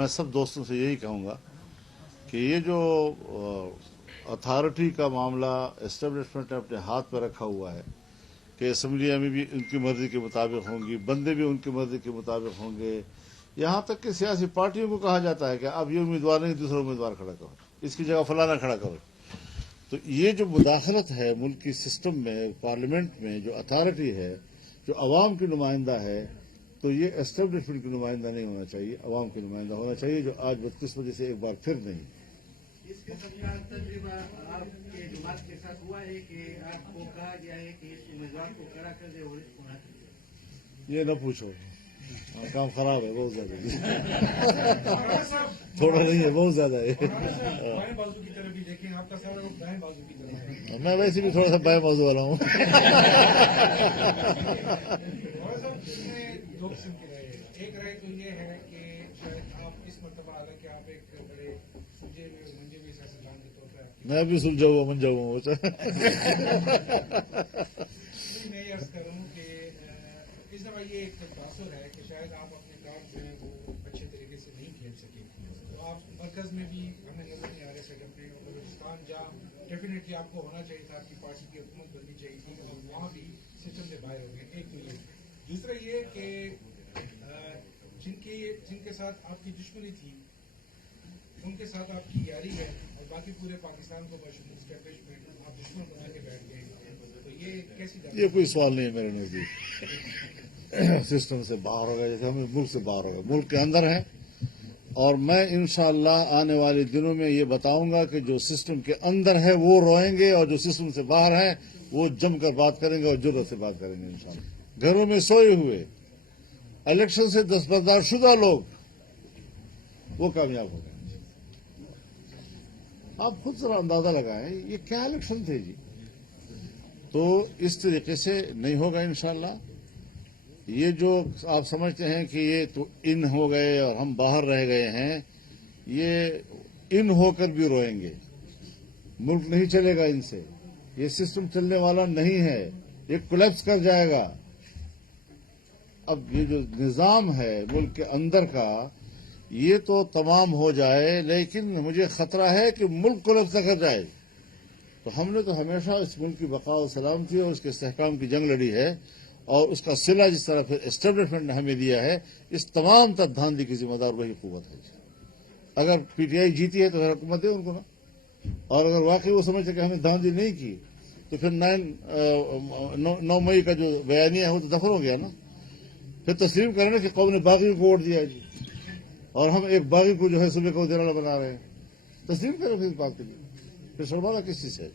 मैं सब दोस्तों से यही कहूंगा कि ये जो अथॉरिटी का मामला एस्टेब्लिशमेंट ने अपने हाथ में रखा हुआ है कि असम्बलियाँ में भी उनकी मर्जी के मुताबिक होंगी, बंदे भी उनकी मर्जी के मुताबिक होंगे। यहाँ तक कि सियासी पार्टियों को कहा जाता है कि अब ये उम्मीदवार नहीं, दूसरा उम्मीदवार खड़ा करो, इसकी जगह फलाना खड़ा करो। तो ये जो मुदाखलत है मुल्क की सिस्टम में, पार्लियामेंट में, जो अथॉरिटी है, जो अवाम की नुमाइंदा है, तो ये एस्टेब्लिशमेंट की नुमाइंदा नहीं होना चाहिए, अवाम की नुमाइंदा होना चाहिए, जो आज बदकिस्मती से एक बार फिर नहीं। इसके दरमियान तजर्बा आपके जमात के साथ हुआ है कि आपको कहा गया है कि इस उम्मीदवार को खड़ा कर दे और इसको ना कर दे? ये न पूछो, काम खराब है बहुत ज्यादा। थोड़ा नहीं है, बहुत ज्यादा है। बाएं बाजू की तरफ भी देखें, आपका सारा रुख दाएं बाजू की तरफ है। मैं वैसे भी थोड़ा सा बाएं बाजू वाला हूँ। दो किस्म की राय है। एक राय तो ये है कि शायद आप इस मरतबा, हालांकि आप एक बड़े सुलझे हुए मंजे हुए सियासतदान के तौर पर, मैं भी सुलझा हुआ मंजा हुआ। मैं ये अर्ज कर रहा हूँ कि इस दफा ये एक तासुर है कि शायद आप अपने कार्ड जो है वो अच्छे तरीके से नहीं खेल सके। तो आप मरकज में भी हमें नजर नहीं आ रहे सेटअप में, और बलूचिस्तान जहाँ डेफिनेटली आपको होना चाहिए था, आपकी पार्टी की हुकूमत बननी चाहिए थी, और वहाँ भी सिस्टम से बाहर हो गए। एक तो ये। दूसरा ये कि जिनके साथ आपकी दुश्मनी थी उनके साथ आपकी यारी है, और बाकी पूरे पाकिस्तान को बशमूल एस्टेब्लिशमेंट आप दुश्मन बना के बैठ गए। तो ये कैसी ये कोई सवाल नहीं है मेरे नजदीक। सिस्टम से बाहर हो गए, जैसे हम मुल्क से बाहर हो गए, मुल्क के अंदर है। और मैं इंशाअल्लाह आने वाले दिनों में ये बताऊंगा कि जो सिस्टम के अंदर है वो रोएंगे, और जो सिस्टम से बाहर है वो जमकर बात करेंगे और जुर्रत से बात करेंगे इंशाअल्लाह। घरों में सोए हुए, इलेक्शन से दस्तबरदार शुदा लोग वो कामयाब हो गए। आप खुद जरा अंदाजा लगाएं, ये क्या इलेक्शन थे जी। तो इस तरीके से नहीं होगा इंशाअल्लाह। ये जो आप समझते हैं कि ये तो इन हो गए और हम बाहर रह गए हैं, ये इन होकर भी रोएंगे। मुल्क नहीं चलेगा इनसे, ये सिस्टम चलने वाला नहीं है, ये कोलैप्स कर जाएगा। अब ये जो निजाम है मुल्क के अंदर का, ये तो तमाम हो जाए, लेकिन मुझे खतरा है कि मुल्क कोलैप्स न कर जाए। तो हमने तो हमेशा इस मुल्क की बका और सलामती और उसके इस्तेहकाम की जंग लड़ी है, और उसका सिला जिस तरह फिर एस्टेब्लिशमेंट ने हमें दिया है, इस तमाम तक धांधली की जिम्मेदार वही कुव्वत है। अगर पीटीआई जीती है तो फिर हुकूमत दे उनको ना, और अगर वाकई वो समझते कि हमने धांधली नहीं की तो फिर 9 मई का जो बयानिया है वो तो दफन हो गया ना। फिर तस्लीम करें ना कि कौम ने बागी को वोट दिया जी, और हम एक बागी को जो है सुबह को देने वाला बना रहे हैं। तस्लीम करें फिर इस बात के लिए, फिर शर्माना किस चीज है।